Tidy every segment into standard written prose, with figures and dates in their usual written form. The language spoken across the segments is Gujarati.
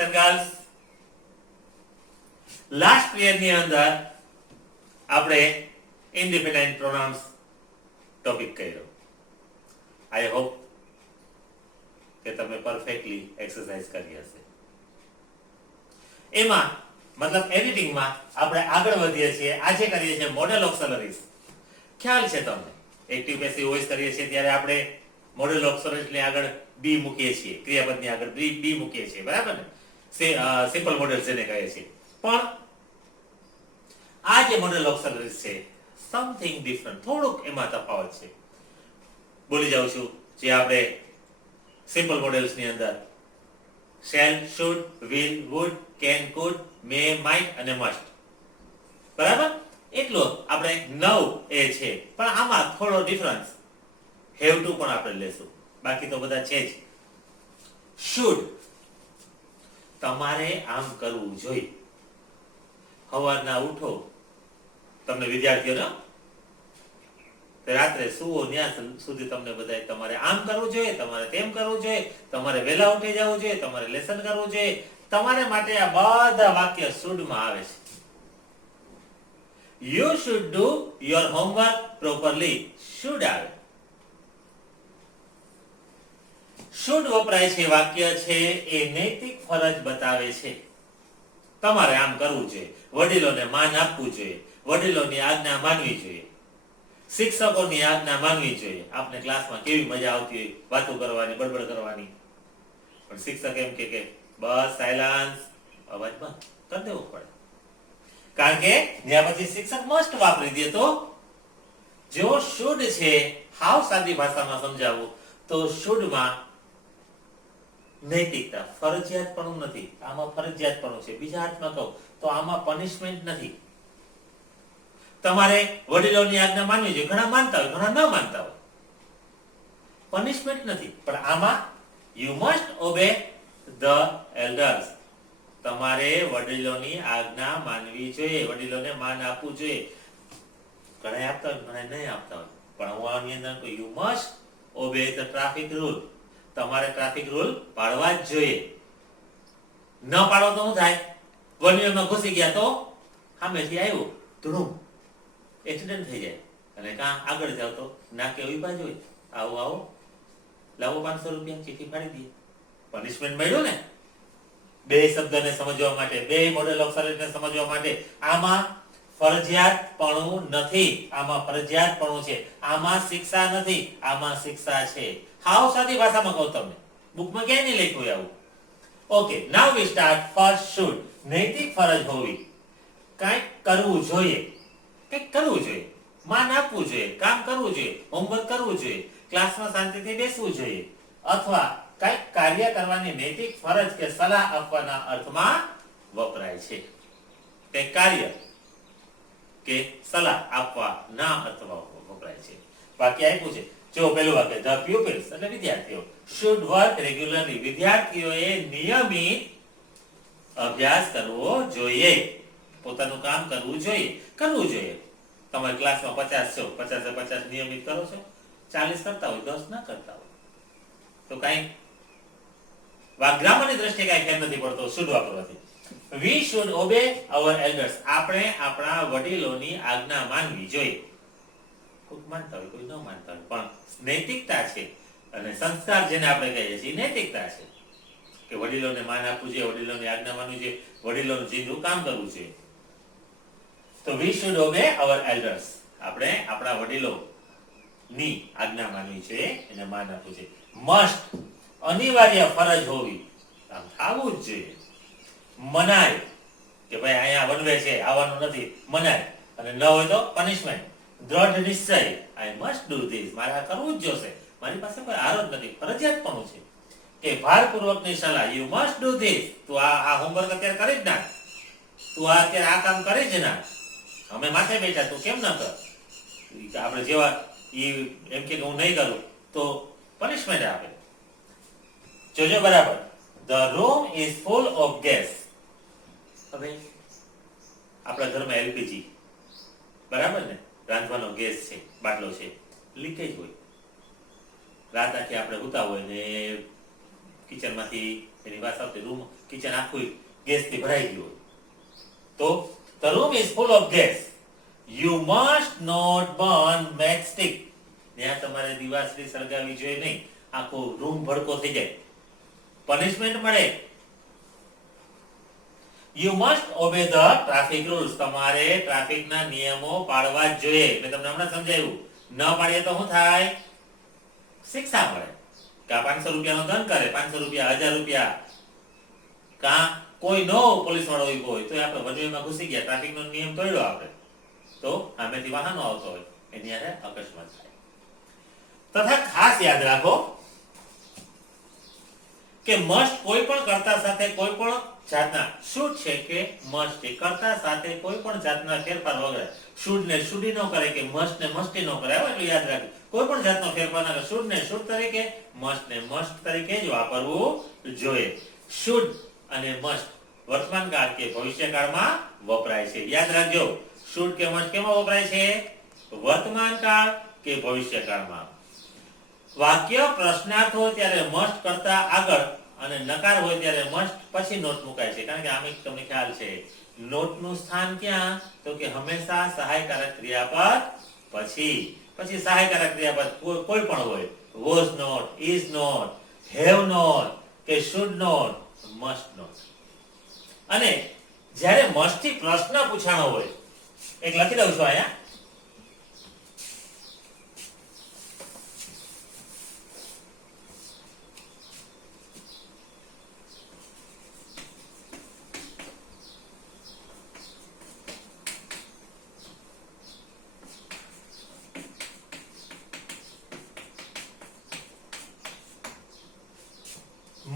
એન્ડ ગર્લ્સ, લાસ્ટ પિરિયડ ની અંદર આપણે ઇન્ડિફિનાઇટ પ્રોનાઉન્સ ટોપિક કર્યો. આઈ હોપ કે તમે પરફેક્ટલી એક્સરસાઇઝ કરી હશે. એમાં મતલબ એડિટિંગમાં આપણે આગળ વધીએ છીએ. આજે કરીએ છીએ મોડેલ ઓક્સિલરીઝ. ખ્યાલ છે તમને, એક્ટિવ પેસિવ વોઇસ કરીએ છીએ ત્યારે આપણે મોડેલ ઓક્સિલરીઝ ની આગળ બી મૂકીએ છીએ, ક્રિયાપદની આગળ બી મૂકીએ છીએ, બરાબર ને? સિમ્પલ મોડેલ જેને કહે છે. પણ આ જે મોડેલ ઓક્સિલરીઝ છે સમથિંગ ડિફરન્ટ, થોડુંક એમાં તફાવત છે. બોલી જાઉં છું જે આપણે સિમ્પલ મોડેલ્સ ની અંદર shall, should, will, would, can, could, may, might અને મસ્ટ, બરાબર? એટલો આપણે 9 એ છે. પણ આમાં થોડો ડિફરન્સ હેવ ટુ પણ આપણે લેશું, બાકી તો બધા છે જ. શુડ, તમારે આમ કરવું જોઈએ. સવારના ઉઠો, તમને વિદ્યાર્થીઓને રાત્રે સુવો ત્યાં સુધી તમને બધાય તમારે આમ કરવું જોઈએ, તમારે તેમ કરવું જોઈએ, તમારે વહેલા ઉઠી જવું જોઈએ, તમારે લેસન કરવું જોઈએ. તમારે માટે આ બધા વાક્ય શુડમાં આવે છે. You should do your homework properly. should આવે. should વપરાય છે વાક્ય છે એ નૈતિક ફરજ બતાવે છે. તમારે આમ કરવું જોઈએ, વડીલોને માન આપવું જોઈએ, વડીલોની આજ્ઞા માનવી જોઈએ, શિક્ષકોની આજ્ઞા માનવી જોઈએ. આપને ક્લાસમાં કેવી મજા આવતી હોય વાતો કરવાની, બડબડ કરવાની, પણ શિક્ષક એમ કે બસ સાયલન્સ, અવાજ બંધ કરી દેવો પડે. કારણ કે ત્યાં પછી શિક્ષક મસ્ટ વાપરી દે. તો જો શુડ છે, હાવ સાદી ભાષામાં સમજાવું તો શુડમાં નૈતિકતા, ફરજિયાતપણું નથી. આમાં ફરજિયાતપણું છે. બીજા અર્થમાં કહું તો આમાં પનિશમેન્ટ નથી. તમારે વડીલોની આજ્ઞા માનવી જોઈએ. ઘણા માનતા હોય, ઘણા ન માનતા હોય. પનિશમેન્ટ નથી. પણ આમાં you must obey the elders. તમારે વડીલોની આજ્ઞા માનવી જોઈએ, વડીલોને માન આપવું જોઈએ. ઘણા આપતા હોય, ઘણા નહીં આપતા હોય. પણ હું આની અંદર you must obey the traffic rule. તમારે ટ્રાફિક રૂલ પાળવા જ જોઈએ. ન પાડો તો શું થાય? વડીલોમાં ઘૂસી ગયા તો સામેથી આવ્યો ધૂમ, એક્સિડન્ટ થઈ જાય. અને કાં આગળ જાવ તો નાકે ઉભા જ હોય, આવો આવો લાવો 500 રૂપિયા, ચીઠી પાડી દઈએ. પનિશમેન્ટ મળ્યું ને. બે શબ્દને સમજવા માટે, બે મોડેલ ઓક્સિલરીને સમજવા માટે આમાં ફરજિયાતપણું નથી. આમાં ફરજિયાતપણું છે. આમાં શિક્ષા નથી, આમાં શિક્ષા છે. હાવ સાદી ભાષામાં કહું તમને, બુકમાં ક્યાંય નહીં લખ્યું આવું. Okay, now V start. First should, નૈતિક ફરજ હોવી, કંઈક કરવું જોઈએ, કંઈક કરવું જોઈએ, માન આપવું જોઈએ, કામ કરવું જોઈએ, હોમવર્ક કરવું જોઈએ, ક્લાસમાં શાંતિથી બેસવું જોઈએ, અથવા કંઈક કાર્ય કરવાની નૈતિક ફરજ કે સલાહ આપવાના અર્થમાં વપરાય છે. કંઈક કાર્ય કે સલાહ આપવા ના અર્થમાં વપરાય છે. બાકી આપ્યું છે જો પેલું વાક્ય, ધ પ્યુપિલ્સ એટલે વિદ્યાર્થીઓ, શુડ વર્ક રેગ્યુલરલી, વિદ્યાર્થીઓએ નિયમિત અભ્યાસ કરવો જોઈએ, પોતાનું કામ કરવું જોઈએ. કરવું જોઈએ. તમારે ક્લાસમાં 50 છો, 50 નિયમિત કરો છો, 40 કરતા હોય, 10 ના કરતા હોય તો કઈ ગ્રામરની દ્રષ્ટિએ કઈ ફેર નથી પડતો શુડ વાપરવાથી. We should obey our elders. આપણે આપણા વડીલોની આજ્ઞા માનવી જોઈએ. કોઈ માનતા હોય, કોઈ ન માનતા હોય, પણ નૈતિકતા છે. અને સંસ્કાર જેને આપણે કહીએ છીએ નૈતિકતા છે કે વડીલોને માન આપવું જોઈએ, વડીલોની આજ્ઞા માનવી જોઈએ, વડીલોનું જીધું કામ કરવું જોઈએ. તો we should obey our elders. આપણે આપણા વડીલોની આજ્ઞા માનવી જોઈએ, એને માન આપવું જોઈએ. મસ્ટ, અનિવાર્ય ફરજ હોવી, આમ થવું જ જોઈએ. મનાય કે ભાઈ અહીંયા વનવે છે, આવવાનું નથી, મનાય. અને ન હોય તો પનિશમેન્ટ. દ્રઢ નિશ્ચય, આઈ મસ્ટ ડુ ધીસ, મારે આ કરવું જ જોશે, મારી પાસે કોઈ હાર જ નથી, ફરજિયાતપણું છે. કે ભારપૂર્વકની સલાહ, યુ મસ્ટ ડુ ધીસ, તું આ હોમવર્ક અત્યારે કરી જ નાખ, તું અત્યારે આ કામ કરી જ નાખ, અમે માથે બેઠા, તું કેમ ન કર? આપણે જેવા એમ કે હું નહીં કરું તો પનિશમેન્ટ આપે. જોજો બરાબર. The room is full of gas. હવે આપણા ઘરમાં એલપીજી, બરાબર ને, રાંધવાનો ગેસ છે, બાટલો છે, લીકેજ હોય, રાત આખી આપણે ઉતા હોય ને કિચનમાંથી એની વાત આવતી રૂમ કિચન આખું ગેસથી ભરાઈ ગયું તો the room is full of gas. You must not burn matchstick. ત્યાં તમારે દિવાસળી સળગાવી જોઈએ નહીં, આખો રૂમ ભડકો થઈ જાય, પનિશમેન્ટ મળે. You must obey the traffic rules. તમારે ટ્રાફિકના નિયમો પાળવા જ જોઈએ. મેં તમને હમણાં સમજાવ્યું, ન પાડીએ તો શું થાય? શિક્ષા મળે. કા 500 રૂપિયાનો દંડ કરે, 500 રૂપિયા, 1000 રૂપિયા. કા કોઈ નો પોલીસ વાળો ઉભો હોય તો આપણે વજવેમાં ઘૂસી ગયા, ટ્રાફિકનો નિયમ તોડ્યો આપણે, તો સામેથી વાહનો આવતો હોય એની હારે અકસ્માત થાય. તથા ખાસ યાદ રાખો કે મસ્ટ કોઈ પણ કર્તા સાથે કોઈ પણ જાતના શુડ છે કે મસ્ટ છે, કર્તા સાથે કોઈ પણ જાતના ફેરફાર વગર શુડ ને શુડી ન કરે કે મસ્ટ ને મસ્ટી ન કરે. એટલું યાદ રાખજો, કોઈ પણ જાતનો ફેરફાર ના કરે. શુડ ને શુડ તરીકે, મસ્ટ ને મસ્ટ તરીકે જ વાપરવું જોઈએ. શુડ અને મસ્ટ વર્તમાનકાળ કે ભવિષ્યકાળમાં વપરાય છે. યાદ રાખજો, શુડ કે મસ્ટ કેમાં વપરાય છે? વર્તમાનકાળ કે ભવિષ્યકાળમાં. વાક્ય પ્રશ્નાર્થ હોય ત્યારે મસ્ટ કરતા આગળ અને નકાર હોય ત્યારે મસ્ટ પછી નોટ મુકાય છે. કારણ કે આમ તમને ખ્યાલ છે, નોટનું સ્થાન ક્યાં? તો કે હંમેશા સહાયકારક ક્રિયાપદ પછી. પછી સહાયકારક ક્રિયાપદ કોઈ પણ હોય, was not, is not, have not કે શુડ નોટ, મસ્ટ નોટ. અને જ્યારે મસ્ટ થી પ્રશ્ન પૂછાણો હોય, એક લખી દઉં છું અહીંયા,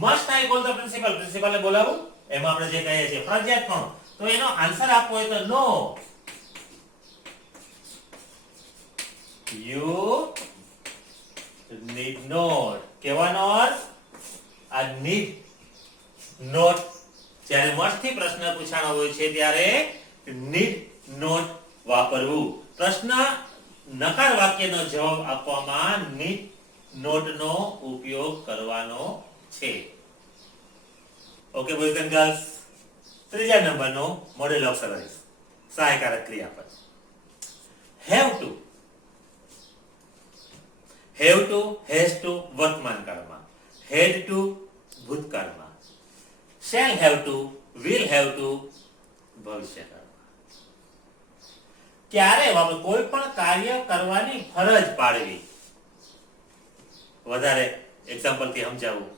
must I call the principal, પ્રિન્સિપલને બોલાવું, એમાં આપણે જે કહીએ છીએ ફરજિયાત પણ, તો એનો આન્સર આપવો હોય તો નો. You need not. કહેવાનો અર્થ આ need not. જ્યારે મસ્ટ થી પ્રશ્ન પૂછાણો હોય છે ત્યારે need not વાપરવું. પ્રશ્ન નકાર વાક્યનો જવાબ આપવામાં need not નો ઉપયોગ કરવાનો છે. ઓકે બોયઝ એન્ડ ગર્લ્સ, ત્રીજા નંબરનો મોડેલ ઓફ સર્વિસ, સહાયકારક ક્રિયાપદ. Have to, have to, has to વર્તમાન કાળમાં, હેડ ટુ ભૂતકાળમાં, shall have to, will have to ભવિષ્યકાળમાં. ક્યારે વાપરો? કોઈ પણ કાર્ય કરવાની ફરજ પાડવી. વધારે એક્ઝામ્પલ થી સમજાવું,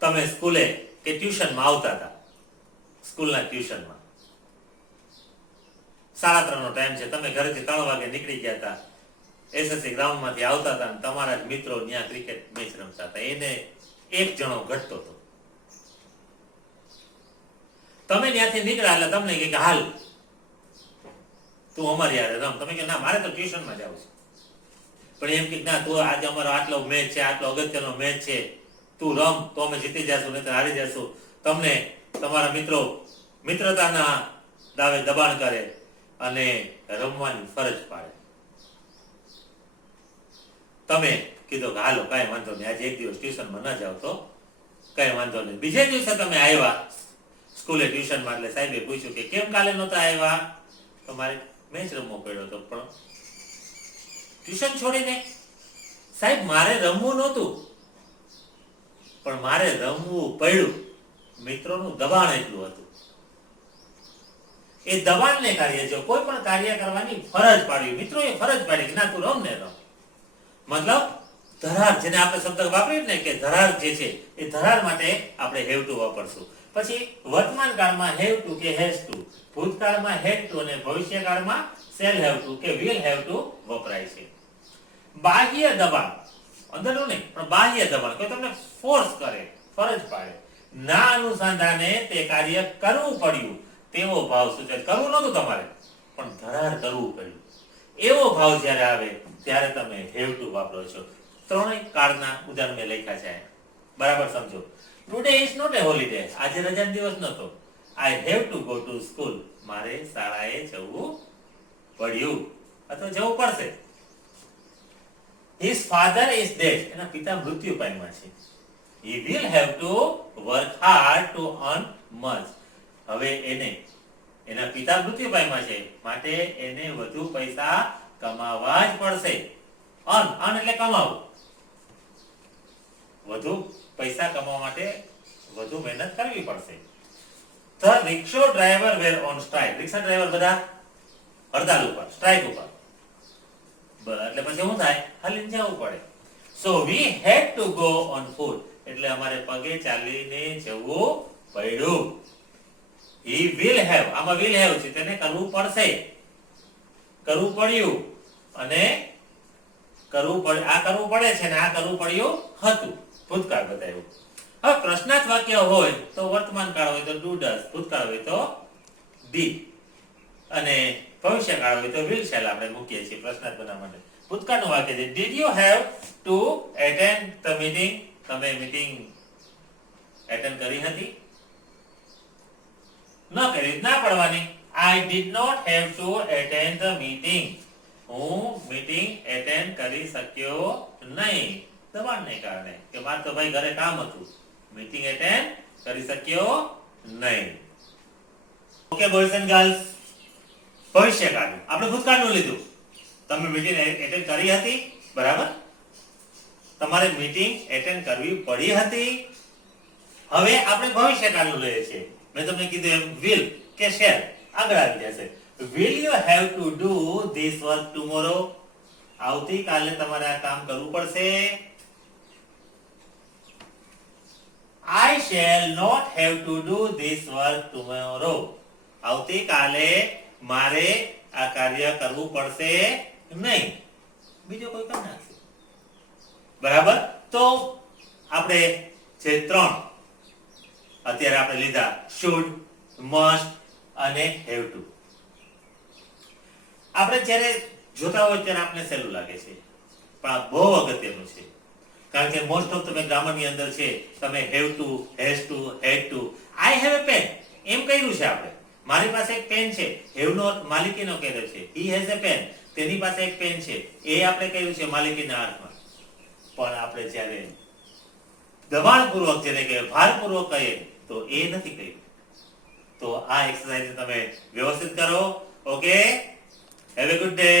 તમે સ્કૂલે કે ટ્યુશનમાં આવતા હતા, સ્કૂલના ટ્યુશનમાં 3:30 નો ટાઈમ છે, તમે ઘરેથી 3 વાગે નીકળી ગયા હતા, એસએસસી ગ્રાઉન્ડમાંથી આવતા હતા, તમારા જ મિત્રો ત્યાં ક્રિકેટ મેચ રમતા હતા, એને એક જણો ઘટતો હતો. તમે ત્યાંથી નીકળ્યા એટલે તમને કે હાલ તું અમારી યારે રમ. તમે કે ના, મારે તો ટ્યુશનમાં જવું છે. પણ એમ કે ના, તું આજે અમારો આટલો મેચ છે, આટલો અગત્યનો મેચ છે, તું રમ તો અમે જીતી જશું, નહીં તો હારી જશું. તમને તમારા મિત્રો મિત્રતાના દાવે દબાણ કરે અને રમવાની ફરજ પાડે. તમે કીધું કે હાલો કાંઈ વાંધો નહીં, આજે એક દિવસ ટ્યુશનમાં ન જાવ તો કાંઈ વાંધો નહીં. બીજે દિવસે તમે આવ્યા સ્કૂલે ટ્યુશનમાં, એટલે સાહેબે પૂછ્યું કે કેમ કાલે નહોતા આવ્યા? તમારે મેચ રમવો પડ્યો હતો. પણ ટ્યુશન છોડીને? સાહેબ મારે રમવું નહોતું, પણ મારે રમવું પડ્યું, મિત્રોનું દબાણ એટલું હતું. એ દબાણને કાર્ય, જો કોઈ પણ કાર્ય કરવાની ફરજ પાડવી, મિત્રોએ ફરજ પાડી કે ના તું રમ ને રમ. મતલબ ધરાર, જેને આપણે શબ્દ વાપરીએ ને કે ધરાર જે છે, એ ધરાર માટે આપણે હેવ ટુ વાપરશું. પછી વર્તમાન કાળમાં હેવ ટુ કે હેઝ ટુ, ભૂતકાળમાં હેડ ટુ અને ભવિષ્યકાળમાં શેલ હેવ ટુ કે વિલ હેવ ટુ વપરાય છે. બાહ્ય દબાણ, અંદરનું નહીં પણ બાહ્ય દબાણ, કોઈ તમને ફોર્સ કરે, ફરજ પાડે, ના અનુસંધાને તે કાર્ય કરવું પડ્યું તેવો ભાવ સૂચવે. કરવું નહોતું તમારે, પણ ધરાર કરવું પડ્યું, એવો ભાવ જ્યારે આવે ત્યારે તમે હેવ ટુ વાપરો છો. ત્રણેય કાળના ઉદાહરણ મેં લખ્યા છે, બરાબર સમજો. Today is not a holiday, આજે રજાનો દિવસ નહોતો. I have to go to school, મારે શાળાએ જવું પડ્યું અથવા જવું પડશે. હિઝ ફાધર ઇઝ ડેડ, એના પિતા મૃત્યુ પામ્યા છે. he will have to work hard to earn much. હવે એને એના પિતા મૃત્યુ પામ્યા છે માટે એને વધુ પૈસા કમાવા જ પડશે. અર્ન એટલે કમાવું. વધુ પૈસા કમાવા માટે વધુ મહેનત કરવી પડશે. The rickshaw driver were on strike. Rickshaw driver બધા હડતાલ ઉપર, સ્ટ્રાઇક ઉપર. એટલે પછી શું થાય? હાલીને જવું પડે. So we had to go on foot. એટલે અમારે પગે ચાલીને જવું પડ્યું. He will have, આમાં will have છે, તેને કરવું પડશે, કરવું પડ્યું, અને કરવું પડે છે ને આ કરવું પડ્યું હતું. ભૂતકાળ બતાવ્યું. હવે પ્રશ્નાર્થ વાક્ય હોય તો વર્તમાન કાળ હોય તો do does, ભૂતકાળ હોય તો did, અને ભવિષ્યકાળ હોય તો will shall આપણે મૂકીએ છીએ પ્રશ્નાર્થ બનાવવા માટે. ભૂતકાળનું વાક્ય છે did you have to attend the meeting? તમે મીટિંગ એટેન્ડ કરી હતી? ન કરી, ના પડવાની. I did not have to attend the meeting. હું મીટિંગ એટેન્ડ કરી શક્યો નહીં દબાણને કારણે, કે મારે તો ભાઈ ઘરે કામ હતું, મીટિંગ એટેન્ડ કરી શક્યો નહીં. ઓકે બોયઝ એન્ડ ગર્લ્સ, ભવિષ્યકાળનું આપણે ભૂતકાળનું લીધું. તમે મીટિંગ એટેન્ડ કરી હતી, બરાબર? તમારે મીટિંગ એટેન્ડ કરવી પડી હતી. હવે આપણે ભવિષ્યકાળનું લઈએ છીએ. મેં તમને કીધું એમ will કે shall આગળ આવી જશે. Will you have to do this work tomorrow? આવતીકાલે તમારે આ કામ કરવું પડશે. I shall not have to do this work tomorrow. આવતીકાલે મારે આ કાર્ય કરવું પડશે નહીં. બીજો કોઈ કામ નાખશે, બરાબર? તો આપણે જે ત્રણ અત્યારે આપણે લીધા, should, must અને have to, આપણે જ્યારે જોતા હોય ત્યારે આપણે સહેલું લાગે છે, પણ આ બહુ અગત્યનું છે. કારણ કે મોસ્ટ ઓફ તમે ગ્રામરની અંદર છે, તમે have to, has to, had to, I have a pen એમ કર્યું છે આપણે. મારી પાસે એક પેન છે, have નો અર્થ માલિકીનો કર્યો છે. he has a pen, તેની પાસે એક પેન છે, એ આપણે કહ્યું છે માલિકીના અર્થમાં. પણ આપણે જ્યારે દબાણપૂર્વક જેને કહીએ, ભારપૂર્વક કહીએ તો એ નથી કહ્યું. તો આ એક્સરસાઇઝ તમે વ્યવસ્થિત કરો. Okay, have a good day.